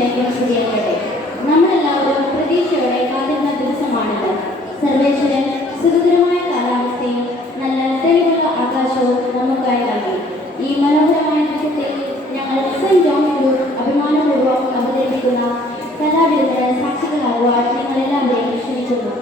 ശേഖരിക്കുകയാകട്ടെ. നമ്മളെല്ലാവരും പ്രതീക്ഷയോടെ കാത്തിരുന്ന ദിവസമാണിത്. സർവേശ്വരൻ സുഖകരമായ കാലാവസ്ഥയും നല്ല തെളിവുള്ള ആകാശവും നമുക്കായി നൽകി. ഈ മനോഹരമായ ദിവസത്തിൽ ഞങ്ങൾ സെന്റ് ജോൺസ് ഗ്രൂപ്പ് അഭിമാനപൂർവ്വം അവതരിപ്പിക്കുന്ന കലാവിരുന്നിന് സാക്ഷികളാകുവാൻ നിങ്ങളെല്ലാവരെയും ക്ഷണിക്കുന്നു.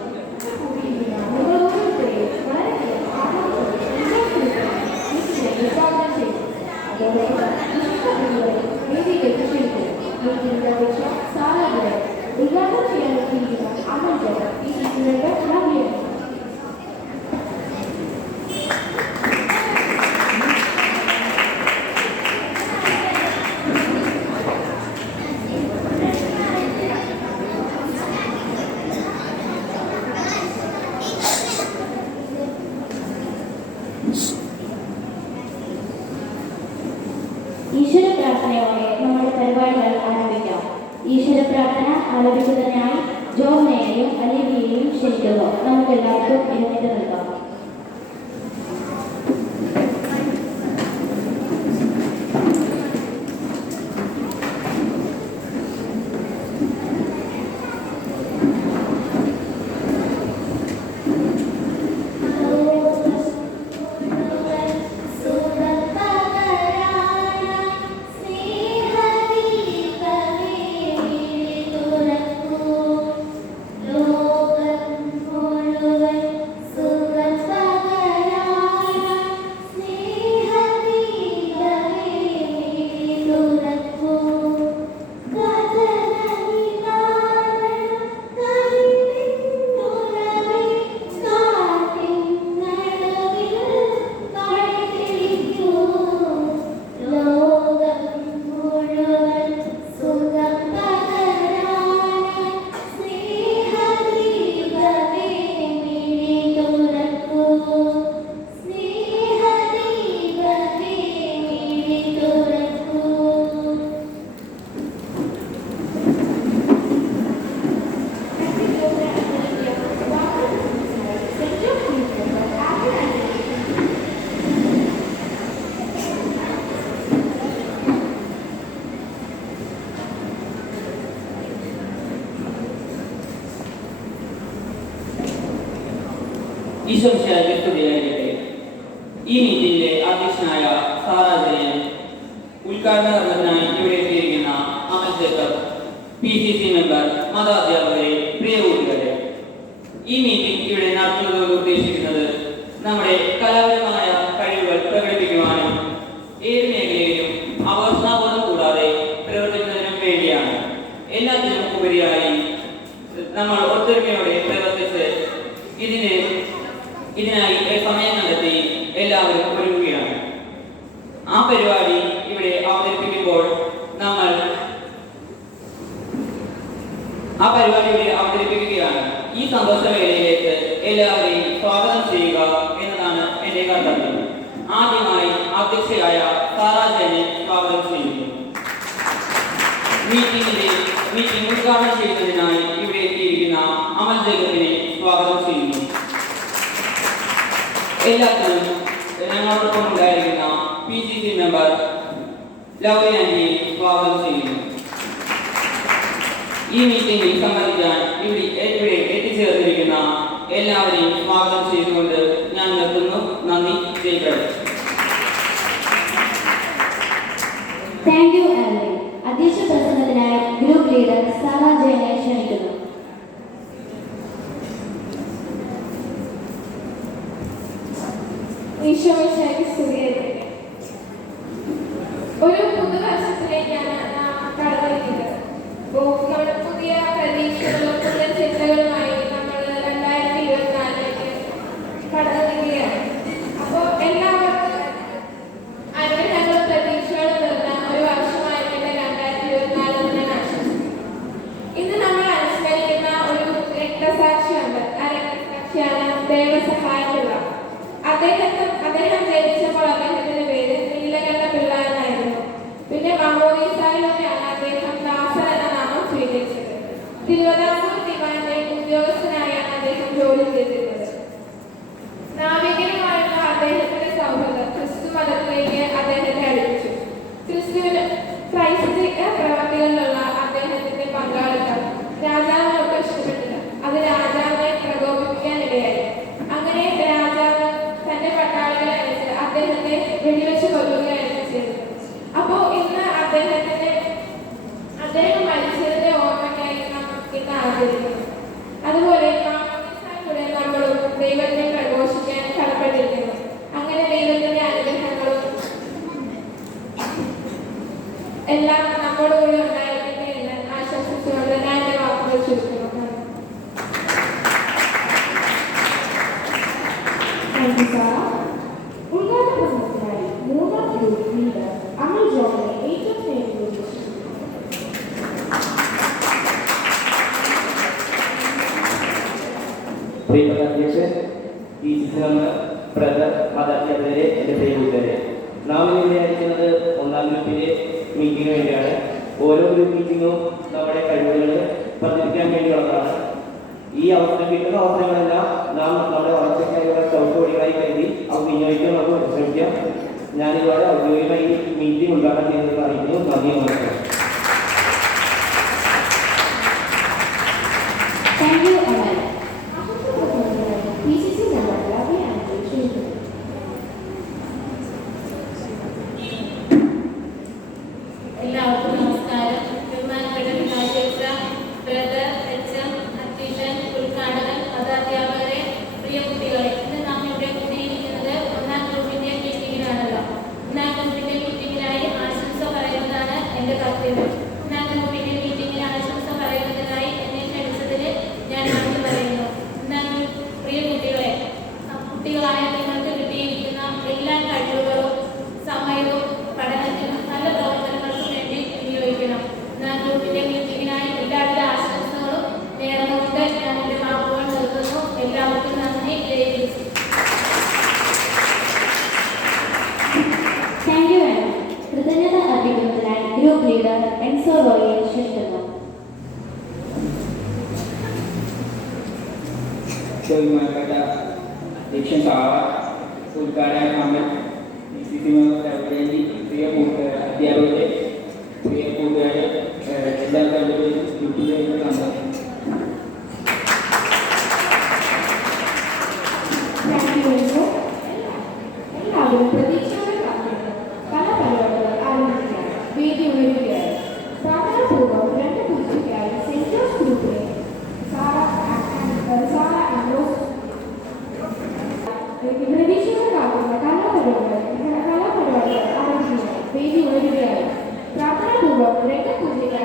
ഈശ്വര പ്രാർത്ഥനയോടെ നമ്മുടെ പരിപാടികൾ ആരംഭിക്കാം. ഈശ്വര പ്രാർത്ഥന ആരംഭിക്കുന്നതിനായി ജോമനെയും അലീബിയെയും ക്ഷണിക്കുന്നു. നമുക്കെല്ലാവർക്കും എഴുന്നേറ്റ് നിൽക്കാം. ഈ മീറ്റിംഗിലെ അധ്യക്ഷനായ സാറാജയൻ, ഉദ്ഘാടന കർമ്മത്തിനായി ഇവിടെ എത്തിയിരിക്കുന്ന അമൽ ജേക്കബ്, PCC മെമ്പർ, മതാധ്യാപകരെ, പ്രിയ കൂട്ടുകാരെ, ഈ മീറ്റിംഗ് ഇവിടെ നടത്തുന്നതോട് ഉദ്ദേശിക്കുന്നത് നമ്മുടെ കലാപരമായ കഴിവുകൾ പ്രകടിപ്പിക്കുവാനും ഏത് മേഖലയിലും അവസരബോധം കൂടാതെ പ്രവർത്തിക്കുന്നതിനും വേണ്ടിയാണ്. എല്ലാത്തിനും ഉപരിയായി നമ്മൾ ഒത്തൊരുമയോടെ പ്രവർത്തിച്ച് ഇതിനായി സമയം കണ്ടെത്തി എല്ലാവരും ഒരുങ്ങുകയാണ്. ആ പരിപാടി ഇവിടെ അവതരിപ്പിക്കുമ്പോൾ അവതരിപ്പിക്കുകയാണ്. ഈ സന്തോഷവേളയിലേക്ക് എല്ലാവരെയും സ്വാഗതം ചെയ്യുക എന്നതാണ് എന്റെ കർത്തവ്യം. ആദ്യമായി അധ്യക്ഷയായ സാറാജനെ സ്വാഗതം ചെയ്യുന്നു. മീറ്റിംഗ് ഉദ്ഘാടനം ചെയ്യുന്നതിനായി ഇവിടെ എത്തിയിരിക്കുന്ന അമൽ ജേക്കബിനെ സ്വാഗതം ചെയ്യുന്നു. എല്ലാത്തിനും ഞങ്ങളോടൊപ്പം ഉണ്ടായിരിക്കുന്ന PCC മെമ്പർ ലൗലി ആന്റിയെ സ്വാഗതം ചെയ്യുന്നു. ഈ മീറ്റിംഗിൽ സംബന്ധിക്കാൻ ഇവിടെ എത്തിച്ചേർന്നിരിക്കുന്ന എല്ലാവരെയും സ്വാഗതം ചെയ്തുകൊണ്ട് ഞാൻ നിർത്തുന്നു. നന്ദി. ജയിക്കട്ടെ. Thank you Alvin. അധ്യക്ഷ പ്രസംഗത്തിനായി ഗ്രൂപ്പ് ലീഡർ സാറാ ജയനെ ക്ഷണിക്കുന്നു. ഒരു പുതുവർഷത്തിലേക്കാണ് നാം കടന്നിരിക്കുന്നത്. നമ്മുടെ പുതിയ പ്രതീക്ഷകളും പുതിയ ചിന്തകളുമായി നമ്മൾ 2024 കടന്നിരിക്കുകയാണ്. അപ്പോൾ എല്ലാവർക്കും അനുഗ്രഹങ്ങളും പ്രതീക്ഷകളും നിറഞ്ഞ ഒരു വർഷമായിട്ട് 2024 ഞാൻ ആശംസിക്കുന്നു. ഇന്ന് നമ്മൾ അനുസ്മരിക്കുന്ന ഒരു രക്തസാക്ഷിയുണ്ട്. ആ രക്തസാക്ഷിയാണ് ദേവസഹായമുള്ള. അദ്ദേഹം ജനിച്ചപ്പോൾ അദ്ദേഹത്തിന്റെ പേര് നീലകണ്ഠ പിള്ള എന്നായിരുന്നു. പിന്നെ മാമോദീസായിലൂടെയാണ് അദ്ദേഹം ദാസൻ എന്ന നാമം സ്വീകരിച്ചത്. തിരുവിതാംകൂർ ദിവാന്റെ ഉദ്യോഗസ്ഥനായാണ് അദ്ദേഹം ജോലി ചെയ്തിരുന്നത്. നാവികരുമായുള്ള അദ്ദേഹത്തിന്റെ സൗഹൃദം ക്രിസ്തു മതത്തിലേക്ക് അദ്ദേഹത്തെ അടുപ്പിച്ചു. ക്രൈസ്തവിക പ്രവർത്തികളിലുള്ള അദ്ദേഹം അദ്ദേഹം മരിച്ചതിന്റെ ഓർമ്മയ്ക്കായി നാം ഇന്ന് ആചരിക്കുന്നു. അതുപോലെ മാമോദീസായിലൂടെ നമ്മളും ദൈവത്തെ പ്രഘോഷിക്കാൻ കടപ്പെട്ടിരിക്കുന്നു. അങ്ങനെ ദൈവത്തിന്റെ അനുഗ്രഹങ്ങളും എല്ലാം നമ്മോടുകൂടി ഉണ്ടായിരിക്കട്ടെ എന്ന് ആശംസിച്ചുകൊണ്ട് ഞാൻ എന്റെ വാക്കുകൾ ചുരുക്കുന്നു. ഉദ്ഘാടന പ്രസംഗത്തിനായി മൂന്നാം ഗ്രൂപ്പ് ലീഡർ അമൽ ജോണിനെ ഏറ്റവും സ്നേഹിക്കുന്നു. പ്രിയപ്പെട്ട അധ്യക്ഷൻ, ഈ ചിത്രങ്ങൾ ബ്രദർ മാതാപിതാക്കളെ എൻ്റെ പ്രിയപ്പെട്ടവരെ, നാം ഇവിടെ അയക്കുന്നത് ഒന്നാം ഗ്രൂപ്പിലെ മീറ്റിംഗിന് വേണ്ടിയാണ്. ഓരോ ഗ്രൂപ്പ് മീറ്റിങ്ങും നമ്മുടെ കഴിവുകൾ പ്രചരിപ്പിക്കാൻ വേണ്ടിയുള്ളതാണ്. ഈ അവസരം കിട്ടുന്ന അവസരങ്ങളെല്ലാം നാം നമ്മുടെ വളർച്ചയ്ക്കായുള്ള ചവിട്ടുപടികളായി കരുതി അവ വിനിയോഗിക്കാൻ നമുക്ക് ശ്രമിക്കാം. ഞാനിതുവരെ ഔദ്യോഗികമായി മീറ്റിംഗ് ഉദ്ഘാടനം ചെയ്തത് അറിയിക്കുന്നു. നന്ദി, നമസ്കാരം. Thank you, Amal. PCC member Ravi Andrew Children. എല്ലാവർക്കും നമസ്കാരം. ബഹുമാനപ്പെട്ട അധ്യക്ഷ, ബ്രദർ, എച്ച്എം, അധ്യക്ഷൻ, ഉദ്ഘാടകൻ, മതാധ്യാപകരെ, പ്രിയ കുട്ടികളെ, ഇന്ന് നാം ഇവിടെ കൂടിയിരിക്കുന്നത് ഒന്നാം ഗ്രൂപ്പിന്റെ മീറ്റിംഗിനാണല്ലോ. ഒന്നാം ഗ്രൂപ്പിന്റെ മീറ്റിംഗിനായി ആശംസ പറയുന്നതാണ് എന്റെ കർത്തവ്യം. ഒന്നാം ഗ്രൂപ്പിന്റെ മീറ്റിംഗിൽ ആശംസ പറയുന്നതിനായി എന്നെ ക്ഷണിച്ചതിന് ഞാൻ നന്ദി പറയുന്നു. ഒന്നാം ഗ്രൂപ്പ് പ്രിയ കുട്ടികളെ, കുട്ടികളായ നിങ്ങൾക്ക് കിട്ടിയിരിക്കുന്ന എല്ലാ കഴിവുകളും സമയവും പഠനത്തിനും നല്ല പ്രവർത്തനങ്ങൾക്കും വേണ്ടി വിനിയോഗിക്കണം. ഒന്നാം ഗ്രൂപ്പിന്റെ മീറ്റിംഗിനായി എല്ലാവിധ ആശംസകളും നേർന്നുകൊണ്ട് ഞാൻ എന്റെ വാക്കുകൾ നിർത്തുന്നു. എല്ലാവർക്കും നന്ദി. Thank you, Amal. കൃതജ്ഞത അർപ്പിക്കുന്നതിനായി ഗ്രൂപ്പ് ലീഡർ എൻസോ റോയിയെ ക്ഷണിക്കുന്നു. ബഹുമാനപ്പെട്ട അധ്യക്ഷൻ സാവ, ഉദ്ഘാടകൻ അമൽ, PCC മെമ്പർ രവി, പ്രിയ അധ്യാപകരെ, പ്രിയ കൂട്ടുകാരെ, എല്ലാ കഴിവുകളും ഗ്രൂപ്പിലേക്ക് നന്ദി. എല്ലാവരും പ്രതീക്ഷയോടെ കാത്തിരുന്നു. പല പരിപാടികൾ ആരംഭിക്കാൻ വേദി ഉയരുകയായി. പ്രാർത്ഥനാപൂർവ്വം 2-0 സെന്റ് ജോർജ് ഗ്രൂപ്പിലെ സാറ ആൻഡ്രോസ് പ്രതീക്ഷയോടെ കാത്തിരുന്ന കലാപരിപാടികൾ ആരംഭിക്കാൻ വേദി ഉയരുകയായി. പ്രാർത്ഥനാപൂർവ്വം 2-0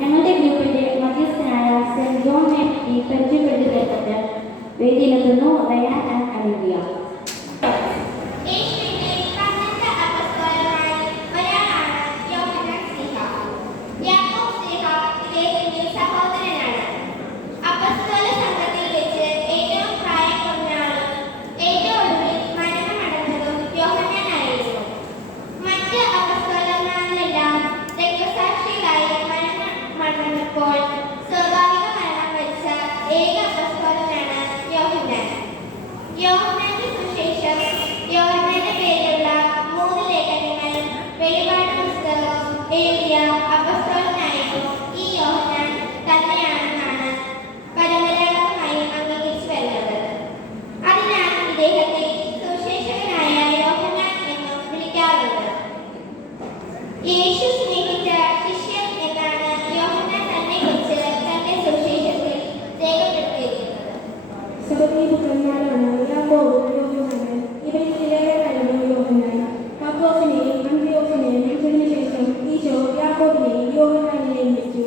ഞങ്ങളുടെ ഗ്രൂപ്പിന്റെ മധ്യസ്ഥനായ സെന്റ് ജോൺ മേരി പരിചയപ്പെടുത്തി തരപ്പെട്ട് വേദിയിലെത്തുന്നു റയാൻ ആൻഡ് അലീവിയ. സ്വാഭാവിക മരണം വരിച്ച ഏക അപ്പസ്തോലനാണ് യോഹന്നാൻ. യോഹന്നാന്റെ സുവിശേഷം, യോഹന്നാന്റെ പേരിലുള്ള 3 ലേഖനങ്ങൾ, വെളിപാട് പുസ്തകം എഴുതിയ അപ്പസ്തോലനായിരുന്നു ഈ യോഹന്നാൻ തന്നെയാണെന്നാണ് പരമ്പരാഗതമായി അംഗീകരിച്ചു വരുന്നത്. അതിനാൽ ഇദ്ദേഹത്തെ സുവിശേഷകനായ യോഹന്നാൻ എന്നും വിളിക്കാറുണ്ട്. യേശു സ്നേഹിച്ച ശിഷ്യൻ എന്നാണ് യോഹന്നാൻ തന്നെക്കുറിച്ച് തന്റെ സുവിശേഷത്തിൽ രേഖപ്പെടുത്തിയിരിക്കുന്നത്. സബദീപുത്രന്മാരാണ് യാക്കോബും യോഹന്നാനും. ഇവരിൽ ഇളയവനായിരുന്നു യോഹന്നാൻ. പത്രോസിനെയും അന്ത്രയോസിനെയും വിളിച്ചതിനു ശേഷം ഈശോ യാക്കോബിനെയും യോഹന്നാനെയും വിളിച്ചു.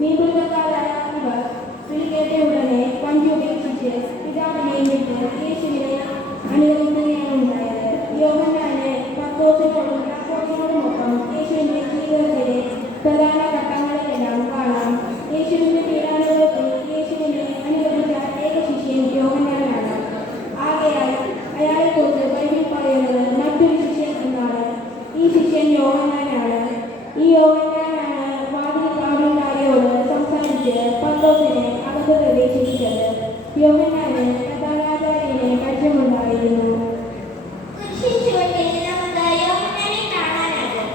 മീൻപിടുത്തക്കാരായ ഇവർ വിളി കേട്ട ഉടനെ പഞ്ചി ഉപേക്ഷിച്ച് പിതാവിനെയും വിട്ട് യേശുവിനെ അനുഗമിക്കുകയാണ് ഉണ്ടായത്. യോഹന്നാന് പത്രോസിനോടും യാക്കോബിനോടുമൊപ്പം യേശുവിന്റെ ജീവിതത്തിലെ പ്രധാന ഘട്ടങ്ങളിലെല്ലാം കാണാം. യേശുവിന്റെ പീഡാനുഭവത്തിൽ യേശുവിനെ അനുഗമിച്ച ഏക ശിഷ്യൻ യോഹന്നാനാണ്. ആകയാൽ അയാളെക്കുറിച്ച് ബൈബിൾ പറയുന്നത് മറ്റൊരു ശിഷ്യൻ എന്നാണ്. ഈ ശിഷ്യൻ യോഹന്നാനാണ്. ഈ യോഹന്നാനാണ് വാതിൽ കാവൽക്കാരോട് സംസാരിച്ച് പത്രോസിനെ അകത്ത് പ്രവേശിപ്പിച്ചത്. യോഹന്നാന് പ്രധാനാചാര്യനെ പരിചയമുണ്ടായിരുന്നു. കുരിശിൻ ചുവട്ടിൽ നമുക്ക് യോഹന്നാനെ കാണാനാകും.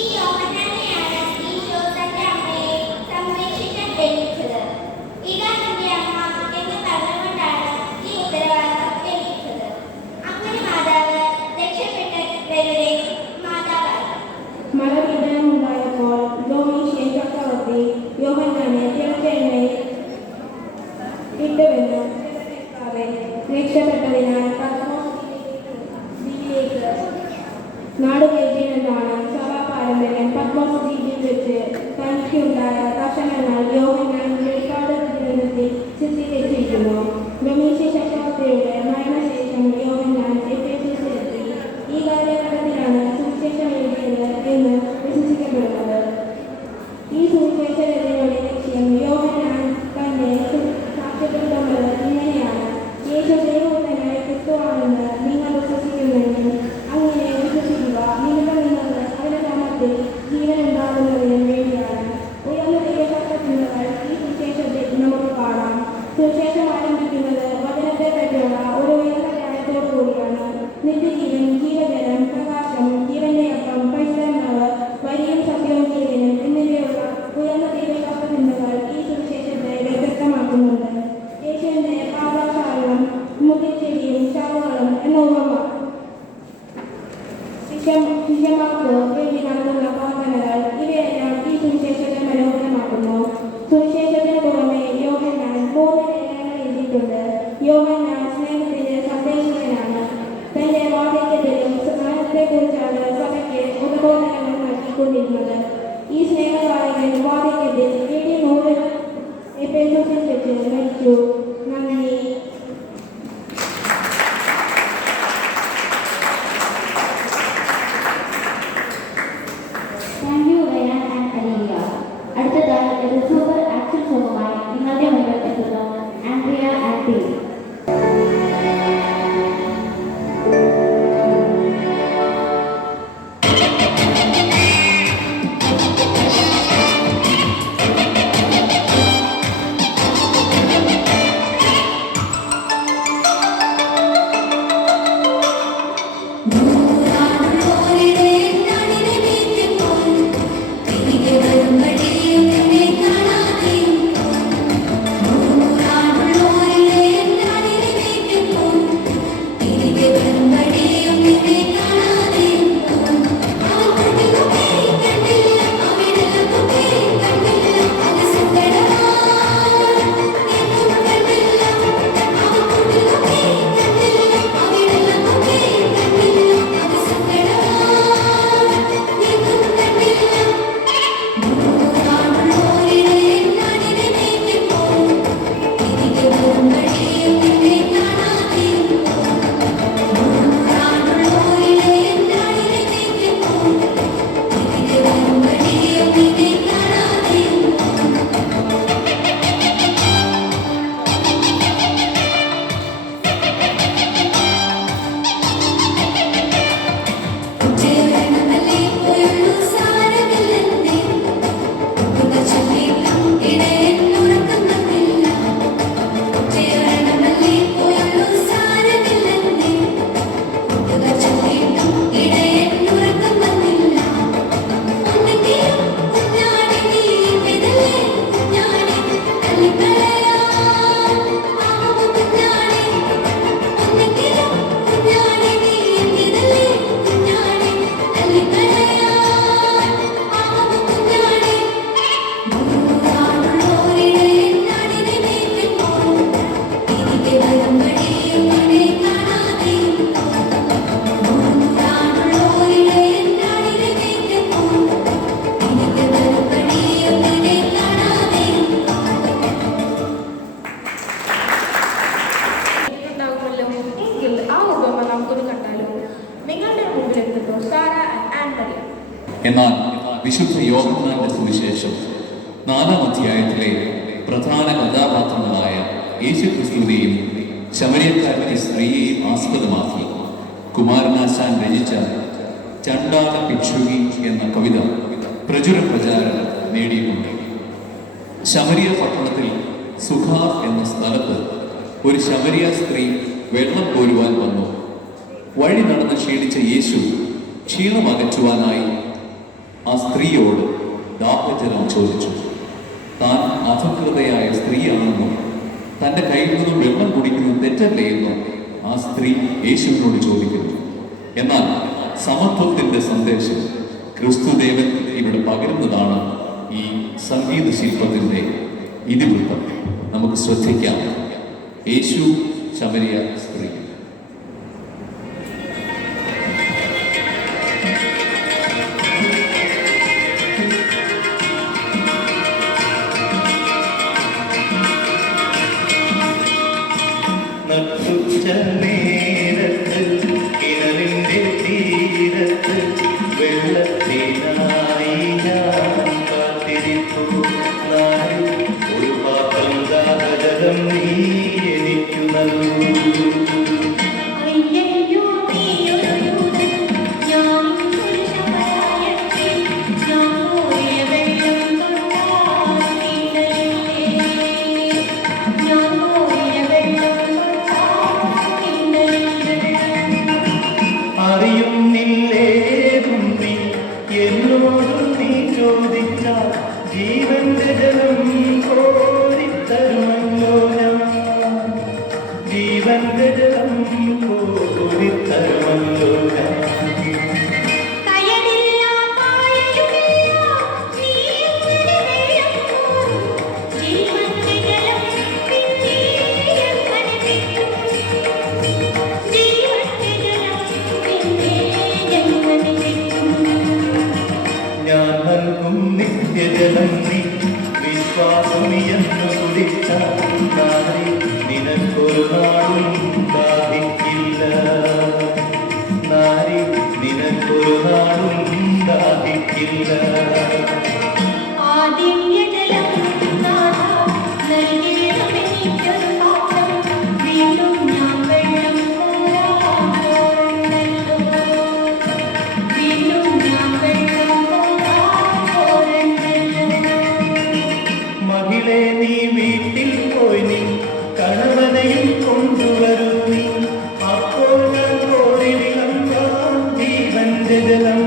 ഈ യോഹന്നാനെയാണ് ഈശോ തന്റെ അമ്മയെ സംരക്ഷിക്കാൻ ഏൽപ്പിച്ചത്. ഇതാ നിന്റെ അമ്മ എന്ന് പറഞ്ഞുകൊണ്ടാണ് ഈ ഉത്തരവാദിത്തം ഏൽപ്പിച്ചത്. അങ്ങനെ മാതാവ് രക്ഷപ്പെട്ടവരുടെ മാതാവായി. മലവിധനമുണ്ടായപ്പോൾ ഡൊമീഷ്യൻ ചക്രവർത്തി യോഹന്നാനെ തിളച്ച എണ്ണയിൽ ഇട്ടുവെന്ന് രക്ഷപ്പെട്ടതിനാൽ പത്മോസിലേക്ക് നാടുകയറ്റിയെന്നാണ് സഭാ പാരമ്പര്യം. പത്മോസ് ദ്വീപിൽ വെച്ച് തനിക്കുണ്ടായ ദർശനങ്ങൾ യോഹന്നാൻ വെളിപ്പാട് ഗ്രന്ഥത്തിൽ ചിത്രീകരിച്ചിരിക്കുന്നു. ഡൊമീഷ്യൻ ചക്രവർത്തിയുടെ മരണശേഷം യോഹന്നാൻ എഫേസസിലെത്തി. ഈ കാലഘട്ടത്തിലാണ് സുവിശേഷം എഴുതിയത് എന്ന് വിശ്വസിക്കപ്പെടുന്നത്. ഈ സുവിശേഷ രചനയുടെ ലക്ഷ്യം യോഹന്നാൻ തന്നെ സാക്ഷ്യപ്പെടുത്തുന്നത് ഇങ്ങനെയാണ്: യേശു ദൈവപുത്രനായ ക്രിസ്തുവാണെന്ന് നിങ്ങൾ വിശ്വസിക്കുന്നെങ്കിൽ അങ്ങനെ വിശ്വസിക്കുക. നിമിത്തം നിങ്ങൾക്ക് അവന്റെ നാമത്തിൽ ജീവൻ ഉണ്ടാകുന്നതിന് വേണ്ടിയാണ്. ഉയർന്ന ദൈവശാസ്ത്രജ്ഞർ ഈ സുവിശേഷത്തിൽ നമുക്ക് കാണാം. സുവിശേഷം ആരംഭിക്കുന്നത് വചനത്തെ പറ്റിയുള്ള ഒരു ഉയർന്ന ജ്ഞാനത്തോടു കൂടിയാണ്. നിത്യജീവൻ, ജീവജലം, പ്രകാശം, ജീവന്റെ അപ്പം, പരിശുദ്ധാത്മാവ്, വഴിയും സത്യവും ജീവനും എന്നിവയുള്ള ഉയർന്ന ദൈവശാസ്ത്രജ്ഞർ ഈ സുവിശേഷത്തെ വ്യത്യസ്തമാക്കുന്നുണ്ട്. യേശുവിന്റെ പാദശാലകളും മുതിർച്ചെടിയും ശാഖകളും എന്ന ഉപമ ശിഷ്യന്മാർക്ക് വേണ്ടി നടത്തുന്ന പ്രവർത്തനങ്ങൾ ഇവയെല്ലാം ഈ സുവിശേഷത്തെ മനോഹരമാക്കുന്നു. സുവിശേഷത്തിന് പുറമെ യോഹന്നാൻ 3 ലേഖനങ്ങൾ എഴുതിയിട്ടുണ്ട്. യോഹന്നാൻ സ്നേഹത്തിന്റെ സന്ദേശകനാണ്. തന്റെ വാർദ്ധക്യത്തിലും സ്നേഹത്തെക്കുറിച്ചാണ് സഭയ്ക്ക് ഉദ്ബോധനങ്ങൾ നൽകിക്കൊണ്ടിരുന്നത്. ഈ സ്നേഹകാരകൻ വാർദ്ധക്യത്തിൽ AD 100 എഫേസസിൽ വെച്ച് മരിച്ചു. നന്ദി. Thank you Ryan and Alivia. അടുത്തതായി ഒരു സൂപ്പർ ആക്ഷൻ സോങ്ങുമായി നിങ്ങളുടെ മുന്നിൽ എത്തുന്നു ആൻഡ്രിയ ആൻഡ് ടീം. യേശുവേ ഉണ്ടാകുമല്ലോ എങ്കിൽ ആ ഉപമ നമുക്കൊന്ന് കണ്ടാലോ. നിങ്ങളുടെ മുമ്പിൽ എത്തുന്നു സാറ ആൻഡ് മറിയം. എന്നാൽ വിശുദ്ധ യോഹന്നാന്റെ സുവിശേഷം 4-ാം അധ്യായത്തിലെ പ്രധാന കഥാപാത്രങ്ങളായ യേശുക്രിസ്തുവിനെയും ശമരിയക്കാരത്തെ സ്ത്രീയെയും ആസ്പദമാക്കി കുമാരനാശാൻ രചിച്ച ചണ്ടാല ഭിക്ഷുകി എന്ന കവിത പ്രചുര പ്രചാരം നേടിയിട്ടുണ്ട്. ശമരിയ പട്ടണത്തിൽ സുഖാർ എന്ന സ്ഥലത്ത് ഒരു ശമരിയ സ്ത്രീ വെള്ളം കോരുവാൻ വന്നു. വഴി നടന്ന് ക്ഷീണിച്ച യേശു ക്ഷീണം അകറ്റുവാനായി ആ സ്ത്രീയോട് ദാഹജലം ചോദിച്ചു. താൻ അധകൃതയായ സ്ത്രീയാണെന്നും തൻ്റെ കയ്യിൽ നിന്നും വെള്ളം കുടിക്കുന്നത് തെറ്റല്ലേ എന്നും ആ സ്ത്രീ യേശുവിനോട് ചോദിക്കുന്നു. എന്നാൽ സമത്വത്തിന്റെ സന്ദേശം ക്രിസ്തുദേവൻ ഇവിടെ പകരുന്നതാണ് ഈ സംഗീത ശില്പത്തിന്റെ ഇതിവൃത്തം. നമുക്ക് ശ്രദ്ധിക്കാം. യേശു ശമരിയ സ്ത്രീ. നേരത്ത് കിണറിന്റെ തീരത്ത് വെള്ളത്തിനായി ഞാൻ കാത്തിരിപ്പു. ഒരു പാത്രം ദാഹജലം നീ എനിക്കു നൽകൂ. ജീവന്റെ ജലം കോരിത്തരുമല്ലോ ഞാൻ, ജീവന്റെ ജലം കോരിത്തരുമല്ലോ ഞാൻ. ഞാൻ നൽകും നിത്യജലം നീ വിശ്വാസം എന്ന് കുടിച്ചാൽ നാരി നിനക്കൊരു നാളും ദാഹിക്കില്ല. നാരി നിനക്കൊരു നാളും ദാഹിക്കില്ല. മഹിളെ നീ വീട്ടിൽ പോയി നീ കണവനെയും കൊണ്ടുവരൂ നീ. അപ്പോൾ ഞാൻ കോരി വിളമ്പാം ജീവന്റെ ജലം.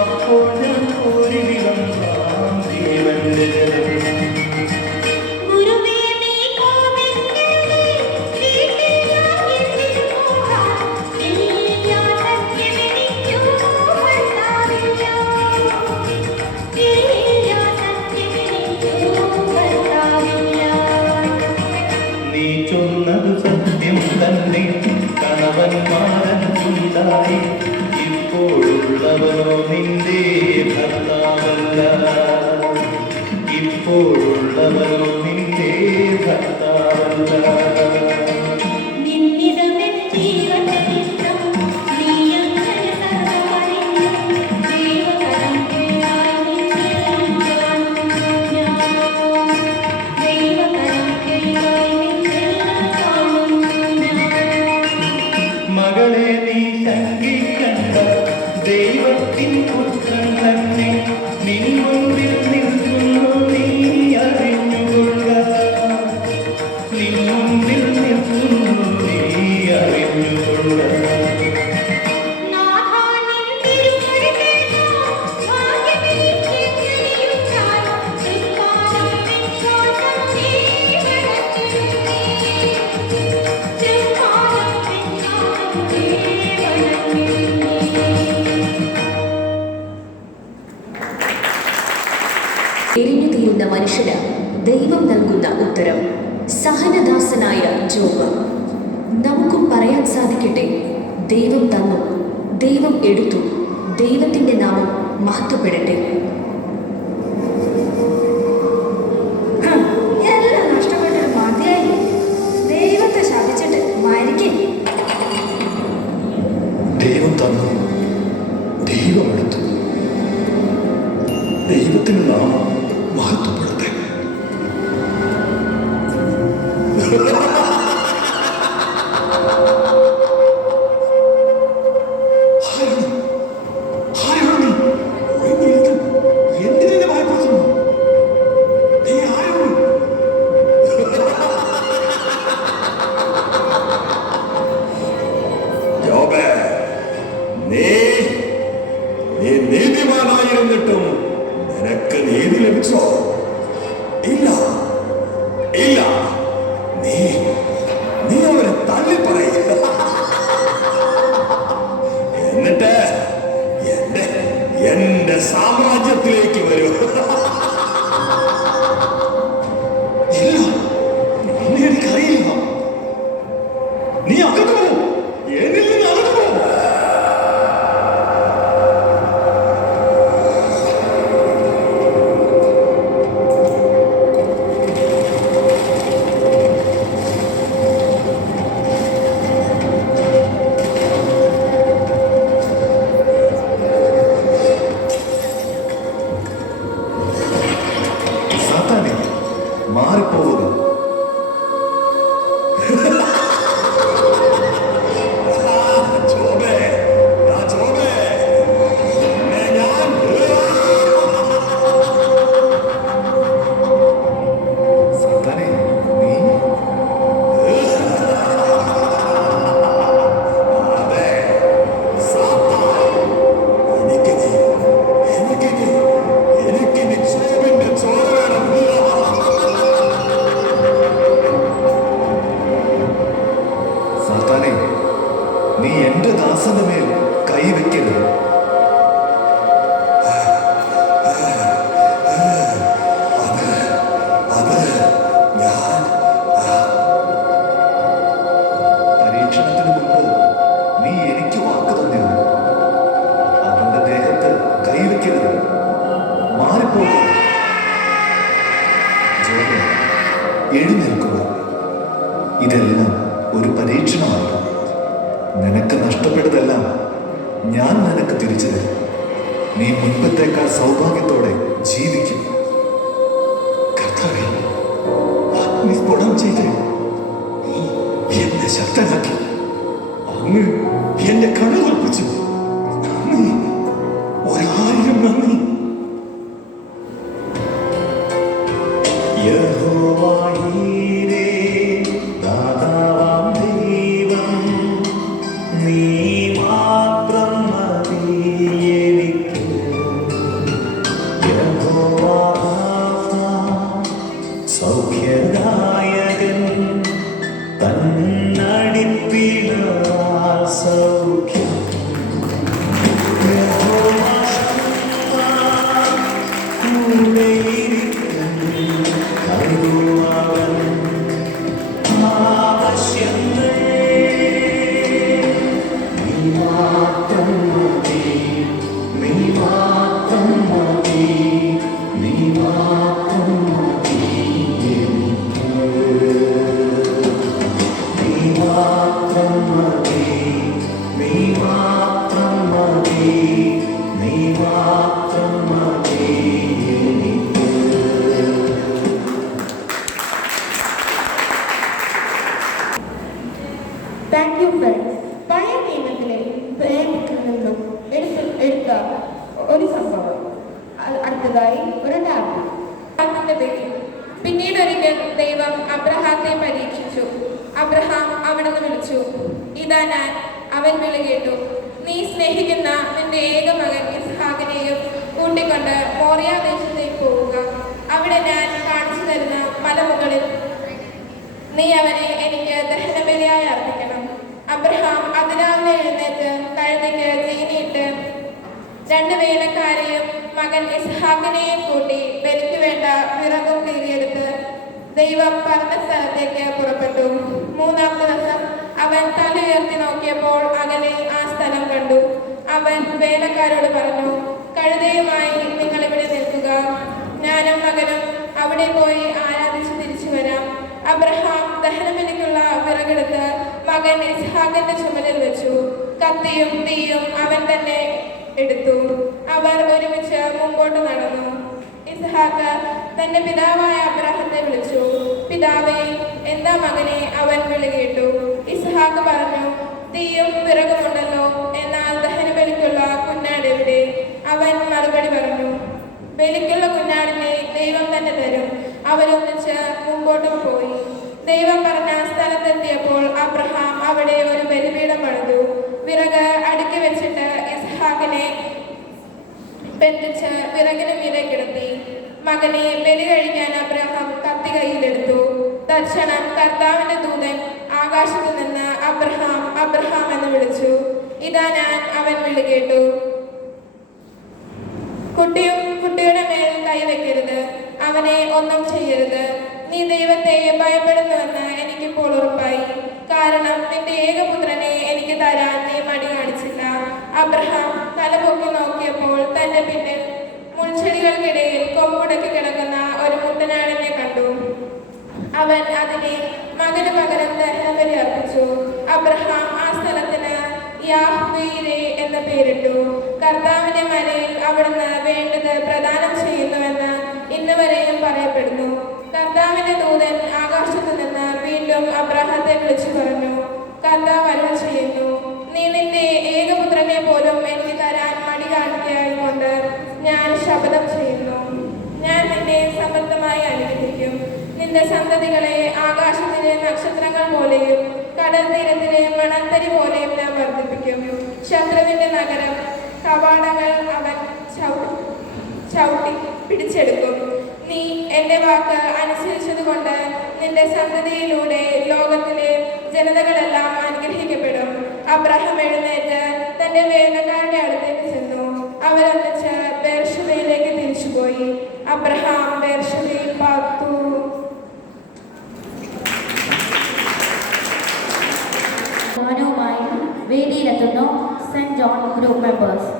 അപ്പോൾ ഞാൻ കോരി വിളമ്പാം ജീവന്റെ ജലം. നീ ചൊന്നത് സത്യം തന്നെ, കണവന്മാരുണ്ടായി. ഇപ്പോഴുള്ളവനോ നിന്റെ ഭർത്താവല്ല. ഇപ്പോഴുള്ളവനോ നിന്റെ ഭർത്താവല്ല. മകളെ നീ ശങ്കിക്കണ്ട, ദൈവത്തിൻ പുത്രൻ തന്നെ നിൻ മുൻപിൽ നിൽക്കുന്നു നീ അറിഞ്ഞുകൊള്ളുക. നിൻ മുൻപിൽ നിൽക്കുന്നു നീ അറിഞ്ഞുകൊള്ളുക. എരിഞ്ഞു തീരുന്ന മനുഷ്യന് ദൈവം നൽകുന്ന ഉത്തരം. സഹനദാസനായ ജോബ്. നമുക്കും പറയാൻ സാധിക്കട്ടെ, ദൈവം തന്നു, ദൈവം എടുത്തു, ദൈവത്തിൻ്റെ നാമം മഹത്വപ്പെടട്ടെ. എല്ലാം നഷ്ടപ്പെട്ടൊരു മതിയായി. ദൈവത്തെ ശപിച്ചിട്ട് മരിക്കും. ദൈവം തന്നു, ദൈവം എടുത്തു, ദൈവത്തിന് നാമം മഹത്വപ്പെടുത്തേ. നീതിമാനായിരുന്നിട്ടും നിനക്ക് നീതി ലഭിച്ചോ? ഇല്ല, ഇല്ല. നീ അവരെ തള്ളിപ്പറയ. എന്നിട്ട് എന്റെ സാമ്രാജ്യത്തിലേക്ക് വരൂ. ഇല്ല, നിന്നെ എനിക്കറിയില്ല. നീ അകന്നു പോ, എന്നിൽ നിന്ന് അകന്നു പോ. മാറിപ്പോകുക. നീ എന്റെ ദാസന്റെ മേൽ കൈവയ്ക്കരുത്. പരീക്ഷണത്തിന് മുമ്പ് നീ എനിക്ക് വാക്ക് തന്നിരുന്നു. അവന്റെ ദേഹത്ത് കൈവയ്ക്കരുത്, മാറിപ്പോകും. എഴുന്നേൽക്കുക. ഇതെല്ലാം ഒരു പരീക്ഷണമാണ്. നിനക്ക് നഷ്ടപ്പെട്ടതെല്ലാം ഞാൻ നിനക്ക് തിരിച്ചു തരും. നീ മുൻപത്തേക്കാൾ സൗഭാഗ്യത്തോടെ ജീവിക്കും. കർത്താവേ, അഗ്നിസ്ഫോടനം ചെയ്ത് എന്നെ ശക്തനാക്കി. അങ്ങ് എന്റെ കണ്ണുകൾപ്പിച്ചു. നന്ദി, 1000 നന്ദി. യഹോവയേ ദാതാവാം ദൈവം, നീ മാത്രം മതി എനിക്ക്. യഹോവ സൗഖ്യദായകൻ, തന്നടിപ്പിനാൽ സൗഖ്യം. യഹോവ കൂടെയിരിക്കും, കരുതുവൻ ആവശ്യങ്ങൾ. നീ മാത്രം മതി, നീ മാത്രം മതി, നീ മാത്രം മതി എനിക്ക്. നീ മാത്രം മതി, നീ മാത്രം മതി, നീ മാത്രം മതി എനിക്ക്. Thank you friends. പഴയ നിയമത്തിലെ പ്രേമത്തിൽ നിന്നും എടുത്ത ഒരു സംഭവം. അടുത്തതായി ഒരു ടാബ്. പിന്നീട് ഒരിക്കൽ ദൈവം അബ്രഹാത്തെ പരീക്ഷിച്ചു. അബ്രഹാം അവിടുന്ന് വിളിച്ചു, ഇതാ ഞാൻ. അവൻ വിളി കേട്ടു, നീ സ്നേഹിക്കുന്ന നിന്റെ ഏക മകൻ ഇസ്ഹാക്കിനെയും കൂട്ടിക്കൊണ്ട് മോറിയ ദേശത്തേക്ക് പോവുക. അവിടെ ഞാൻ കാണിച്ചു തരുന്ന മലമുകളിൽ നീ അവനെ എനിക്ക് ദഹനബലിയായി അർപ്പിക്കണം. അബ്രഹാം അതിരാവിലെ എഴുന്നേറ്റ് കഴുതയ്ക്ക് തീനിയിട്ട് 2 വേലക്കാരെയും മകൻ ഇസ്ഹാക്കിനെയും കൂട്ടി ബലിക്ക് വേണ്ട വിറകും കീറിയെടുത്ത് ദൈവം പറഞ്ഞ സ്ഥലത്തേക്ക് പുറപ്പെട്ടു. മൂന്നാം ദിവസം അവൻ തല ഉയർത്തി നോക്കിയപ്പോൾ അകലെ ആ സ്ഥലം കണ്ടു. അവൻ വേലക്കാരോട് പറഞ്ഞു, കഴുതയുമായി നിങ്ങൾ ഇവിടെ നിൽക്കുക, ഞാനും മകനും അവിടെ പോയി ആരാധിച്ച് തിരിച്ചു വരാം. അബ്രഹാം ദഹനബലിക്കുള്ള വിറകെടുത്ത് മകൻ ഇസ്ഹാക്കിന്റെ ചുമലിൽ വെച്ചു. കത്തിയും തീയും അവൻ തന്നെ എടുത്തു. അവർ ഒരുമിച്ച് മുമ്പോട്ട് നടന്നു. ഇസ്ഹാക്ക് തന്റെ പിതാവായ അബ്രഹാത്തെ വിളിച്ചു. പിതാവേ, എന്താ മകനെ? അവൻ വിളി കേട്ടു. ഇസ്ഹാക്ക് പറഞ്ഞു, തീയും വിറകുമുണ്ടല്ലോ, എന്നാൽ ദഹനബലിക്കുള്ള കുഞ്ഞാട് എവിടെ? അവൻ മറുപടി പറഞ്ഞു, ബലിക്കുള്ള കുഞ്ഞാടിനെ ദൈവം തന്നെ തരും. അവരൊന്നിച്ച് മുമ്പോട്ടും പോയി. ദൈവം പറഞ്ഞ സ്ഥലത്തെത്തിയപ്പോൾ അബ്രഹാം അവിടെ ഒരു ബലിപീഠം പണിതു. വിറക് അടുക്കി വെച്ചിട്ട് ഇസ്ഹാക്കിനെ ബന്ധിച്ച് വിറകിന് മീതെ കിടത്തി. മകനെ ബലി കഴിക്കാൻ അബ്രഹാം കത്തി കയ്യിലെടുത്തു. തൽക്ഷണം കർത്താവിന്റെ ദൂതൻ ആകാശത്തു നിന്ന് അബ്രഹാം, അബ്രഹാം എന്ന് വിളിച്ചു. ഇതാ ഞാൻ, അവൻ വിളി കേട്ടു. കുട്ടിയുടെ മേൽ കൈവെക്കരുത്, അവനെ ഒന്നും ചെയ്യരുത്. നീ ദൈവത്തെ ഭയപ്പെടുന്നുവെന്ന് എനിക്കിപ്പോൾ ഉറപ്പായി. കാരണം നിന്റെ ഏകപുത്രനെ എനിക്ക് തരാൻ നീ മടി കാണിച്ചില്ല. അബ്രഹാം തലപൊക്കി നോക്കിയപ്പോൾ തന്റെ പിന്നിൽ മുൾച്ചെടികൾക്കിടയിൽ കൊമ്പുടക്കി കിടക്കുന്ന ഒരു മുട്ടനാടിനെ കണ്ടു. അവൻ അതിനെ മകന് പകരം ദഹനബലി അർപ്പിച്ചു. അബ്രഹാം ആ സ്ഥലത്തിന് യാഹ്വീരേ എന്ന പേരിട്ടു. കർത്താവിന്റെ മലയിൽ അവിടുന്ന് വേണ്ടത് പ്രദാനം ചെയ്യുന്നുവെന്ന് ഇന്ന് വരെയും പറയപ്പെടുന്നു. കർത്താവിന്റെ ദൂതൻ ആകാശത്തു നിന്ന് വീണ്ടും അബ്രഹാത്തെ വിളിച്ചു പറഞ്ഞു, കർത്താവ് അരുൾ ചെയ്യുന്നു, നീ നിന്റെ ഏകപുത്രനെ പോലും എനിക്ക് തരാൻ മടി കാണിക്കായതുകൊണ്ട് ഞാൻ ശപഥം ചെയ്യുന്നു. ഞാൻ നിന്നെ സമൃദ്ധമായി അനുഗ്രഹിക്കും. നിന്റെ സന്തതികളെ ആകാശത്തിലെ നക്ഷത്രങ്ങൾ പോലെയും കടൽ തീരത്തിലെ മണൽത്തരി പോലെയും ഞാൻ വർദ്ധിപ്പിക്കും. ശത്രുവിന്റെ നഗരം കവാടങ്ങൾ അവൻ ചവിട്ടി പിടിച്ചെടുക്കും. നീ എന്റെ വാക്ക് അനുസരിച്ചതുകൊണ്ട് നിന്റെ സന്തതിയിലൂടെ ലോകത്തിലെ ജനതകളെല്ലാം അനുഗ്രഹിക്കപ്പെടും. അബ്രഹാം എഴുന്നേറ്റ് തന്റെ വേലക്കാരുടെ അടുത്തേക്ക് ചെന്നു. അവരൊന്നിച്ച് ബേർഷബയിലേക്ക് തിരിച്ചുപോയി. അബ്രഹാം ബേർഷബയിൽ പാർത്തു. ഗാനവുമായി വേദിയിലെത്തുന്നു സെന്റ് ജോൺ ഗ്രൂപ്പ് മെമ്പേഴ്സ്.